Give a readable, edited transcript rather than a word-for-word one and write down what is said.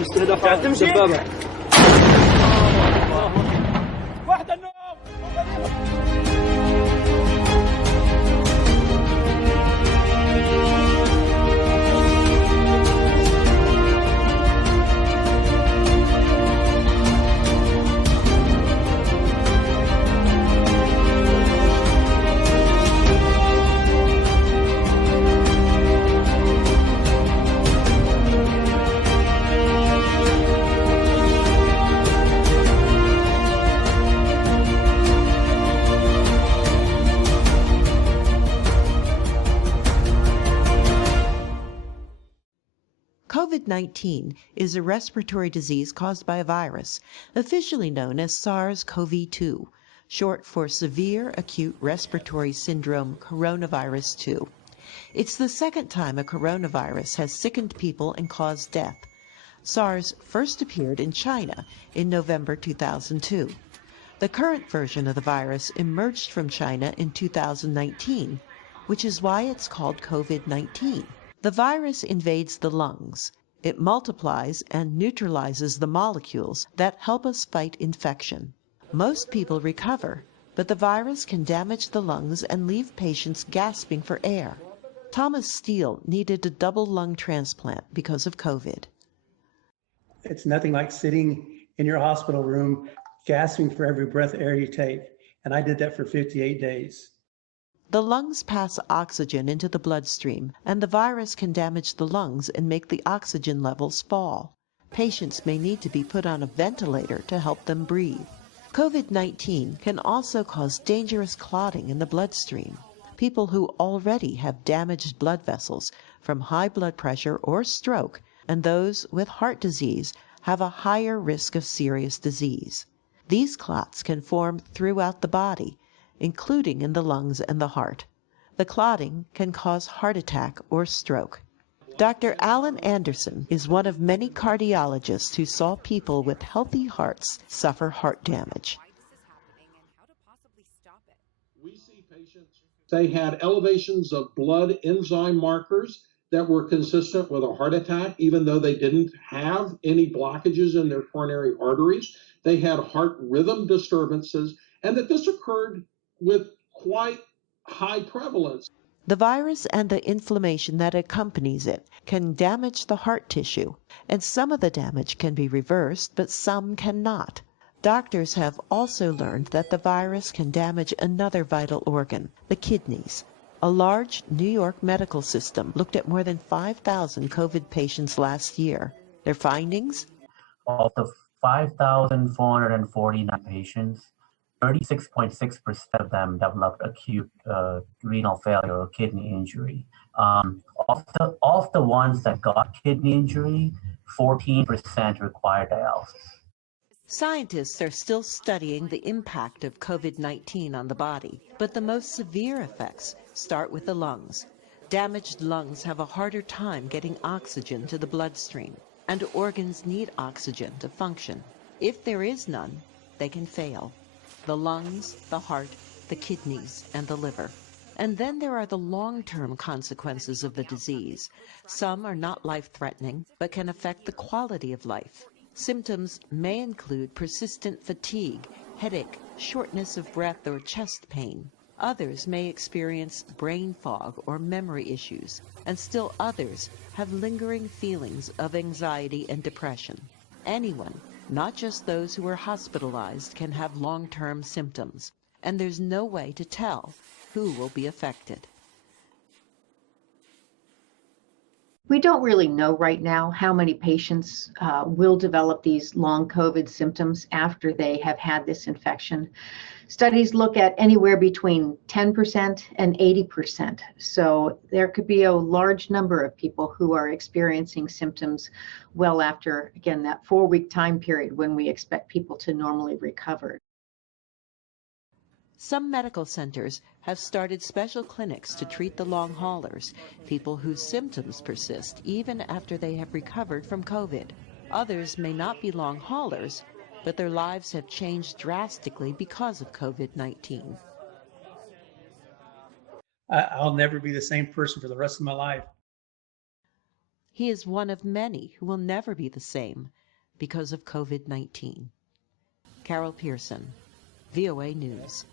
استهداف دبابة. COVID-19 is a respiratory disease caused by a virus, officially known as SARS-CoV-2, short for Severe Acute Respiratory Syndrome Coronavirus 2. It's the second time a coronavirus has sickened people and caused death. SARS first appeared in China in November 2002. The current version of the virus emerged from China in 2019, which is why it's called COVID-19. The virus invades the lungs. It multiplies and neutralizes the molecules that help us fight infection. Most people recover, but the virus can damage the lungs and leave patients gasping for air. Thomas Steele needed a double lung transplant because of COVID. It's nothing like sitting in your hospital room gasping for every breath of air you take, and I did that for 58 days. The lungs pass oxygen into the bloodstream, and the virus can damage the lungs and make the oxygen levels fall. Patients may need to be put on a ventilator to help them breathe. COVID-19 can also cause dangerous clotting in the bloodstream. People who already have damaged blood vessels from high blood pressure or stroke, and those with heart disease, have a higher risk of serious disease. These clots can form throughout the body, including in the lungs and the heart. The clotting can cause heart attack or stroke. Dr. Alan Anderson is one of many cardiologists who saw people with healthy hearts suffer heart damage. We see patients, they had elevations of blood enzyme markers that were consistent with a heart attack, even though they didn't have any blockages in their coronary arteries. They had heart rhythm disturbances, and that this occurred with quite high prevalence. The virus and the inflammation that accompanies it can damage the heart tissue, and some of the damage can be reversed, but some cannot. Doctors have also learned that the virus can damage another vital organ, the kidneys. A large New York medical system looked at more than 5,000 COVID patients last year. Their findings? Of the 5,449 patients, 36.6% of them developed acute renal failure or kidney injury. Of the ones that got kidney injury, 14% required dialysis. Scientists are still studying the impact of COVID-19 on the body, but the most severe effects start with the lungs. Damaged lungs have a harder time getting oxygen to the bloodstream, and organs need oxygen to function. If there is none, they can fail. The lungs, the heart, the kidneys, and the liver. And then there are the long-term consequences of the disease. Some are not life-threatening, but can affect the quality of life. Symptoms may include persistent fatigue, headache, shortness of breath, or chest pain. Others may experience brain fog or memory issues, and still others have lingering feelings of anxiety and depression. Anyone, not just those who are hospitalized, can have long-term symptoms, and there's no way to tell who will be affected. We don't really know right now how many patients will develop these long COVID symptoms after they have had this infection. Studies look at anywhere between 10% and 80%. So there could be a large number of people who are experiencing symptoms well after, again, that 4-week time period when we expect people to normally recover. Some medical centers have started special clinics to treat the long haulers, people whose symptoms persist even after they have recovered from COVID. Others may not be long haulers, but their lives have changed drastically because of COVID-19. I'll never be the same person for the rest of my life. He is one of many who will never be the same because of COVID-19. Carol Pearson, VOA News.